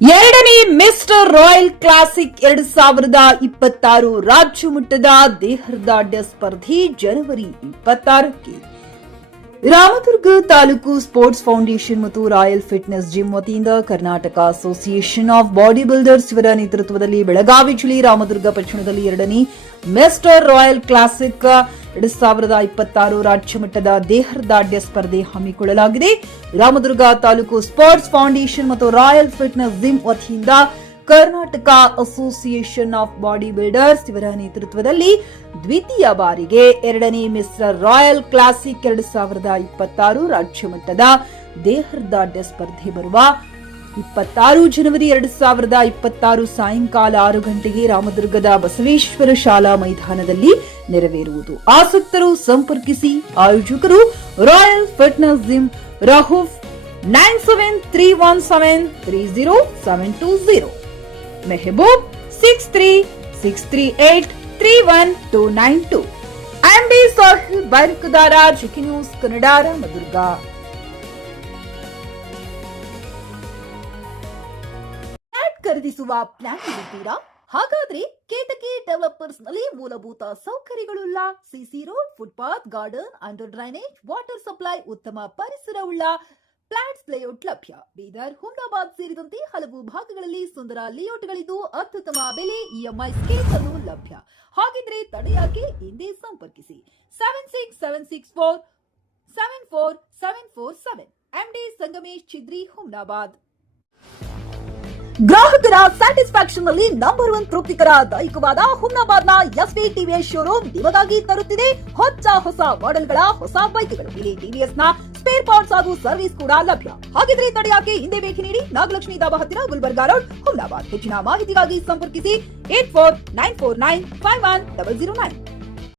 ಎರಡನೇ mister royal classic 2026 ರಾಜ್ಯ ಮಟ್ಟದ ದೇಹದಾಢ್ಯ ಸ್ಪರ್ಧೆ ಜನವರಿ 26ಕ್ಕೆ ರಾಮದುರ್ಗ ತಾಲೂಕು ಸ್ಪೋರ್ಟ್ಸ್ ಫೌಂಡೇಶನ್ ಮತ್ತು ರಾಯಲ್ ಫಿಟ್ನೆಸ್ ಜಿಮ್ ವತಿಯಿಂದ Karnataka association of body builders ಇವರ ನೇತೃತ್ವದಲ್ಲಿ ಬೆಳಗಾವಿ ಜಿಲ್ಲೆ ರಾಮದುರ್ಗ ಪಟ್ಟಣದಲ್ಲಿ ಎರಡನೇ ಮಿಸ್ಟರ್ ರಾಯಲ್ ಕ್ಲಾಸಿಕ್ 2026 ರಾಜ್ಯ ಮಟ್ಟದ ದೇಹದಾಢ್ಯ ಸ್ಪರ್ಧೆ ಹಮ್ಮಿಕೊಳ್ಳಲಾಗಿದೆ. ರಾಮದುರ್ಗ ತಾಲೂಕು ಸ್ಪೋರ್ಟ್ಸ್ ಫೌಂಡೇಶನ್ ಮತ್ತು ರಾಯಲ್ ಫಿಟ್ನೆಸ್ ಜಿಮ್ ವತಿಯಿಂದ Karnataka association of body builders ಇವರ ನೇತೃತ್ವದಲ್ಲಿ ದ್ವಿತೀಯ ಬಾರಿಗೆ ಎರಡನೇ ಮಿಸ್ಟರ್ ರಾಯಲ್ ಕ್ಲಾಸಿಕ್ 2026 ರಾಜ್ಯ ಮಟ್ಟದ ದೇಹದಾಢ್ಯ ಸ್ಪರ್ಧೆ ಬರುವ 26 ಜನವರಿ 2026 ಸಾಯಂಕಾಲ 6 ಗಂಟೆಗೆ ರಾಮದುರ್ಗದ ಬಸವೇಶ್ವರ ಶಾಲಾ ಮೈದಾನದಲ್ಲಿ ನೆರವೇರುವುದು. ಆಸಕ್ತರು ಸಂಪರ್ಕಿಸಿ. ಆಯೋಜಕರು royal fitness gym, Rahuf 9731730720, Mehboob 6363831292, Ambi Sahil Bairkadar, GK news Kannada, Ramdurg. ಖರೀದಿಸುವ ಪ್ಲಾನ್ ಇದ್ದೀರಾ? ಹಾಗಾದ್ರೆ ಕೇತಕಿ ಡೆವಲಪರ್ಸ್ ನಲ್ಲಿ ಮೂಲಭೂತ ಸೌಕರ್ಯಗಳುಳ್ಳ CC road, footpath, garden, under drainage, water supply, ಉತ್ತಮ ಪರಿಸರವುಳ್ಳ ಫ್ಲಾಟ್ಸ್ ಲೇಔಟ್ ಲಭ್ಯ. ಬೀದರ್, ಹುಮ್ನಾಬಾದ್ ಸೇರಿದಂತೆ ಹಲವು ಭಾಗಗಳಲ್ಲಿ ಸುಂದರ ಲೇಔಟ್ಗಳಿದ್ದು ಅತ್ಯುತ್ತಮ ಬೆಲೆ, ಇಎಂಐ ಸ್ಕೀಮ್ಸ್ ಅನ್ನು ಲಭ್ಯ. ಹಾಗಿದ್ರೆ ತಡೆಯಾಕೆ? ಹಿಂದೆ ಸಂಪರ್ಕಿಸಿ 7676474747, ಎಂಡಿ ಸಂಗಮೇಶ್ ಚಿದ್ರಿ, ಹುಮ್ನಾಬಾದ್. ಗ್ರಾಹಕರ ಸ್ಯಾಟಿಸ್ಫ್ಯಾಕ್ಷನ್ ನಲ್ಲಿ ನಂಬರ್ 1 ತೃಪ್ತಿಕರ ದೈಹಿಕವಾದ ಹುಮ್ನಾಬಾದ್ನ ಎಸ್ವಿ ಟಿವಿಎಸ್ ಶೋರೂಮ್ ನಿಮಗಾಗಿ ತರುತ್ತಿದೆ ಹೊಸ ಮಾಡೆಲ್ಗಳ ಹೊಸ ಬೈಕ್ಗಳು. ಇಲ್ಲಿ ಟಿವಿಎಸ್ ನ ಸ್ಪೇರ್ ಪಾರ್ಟ್ಸ್ ಹಾಗೂ ಸರ್ವಿಸ್ ಕೂಡ ಲಭ್ಯ. ಹಾಗಿದ್ರೆ ತಡೆಯಾಕೆ? ಹಿಂದೆ ಭೇಟಿ ನೀಡಿ. ನಾಗಲಕ್ಷ್ಮಿ ದಾಬಾ ಹತ್ತಿರ, ಗುಲ್ಬರ್ಗಾ ರೋಡ್, ಹುಮ್ನಾಬಾದ್. ಹೆಚ್ಚಿನ ಮಾಹಿತಿಗಾಗಿ ಸಂಪರ್ಕಿಸಿ 8494951009.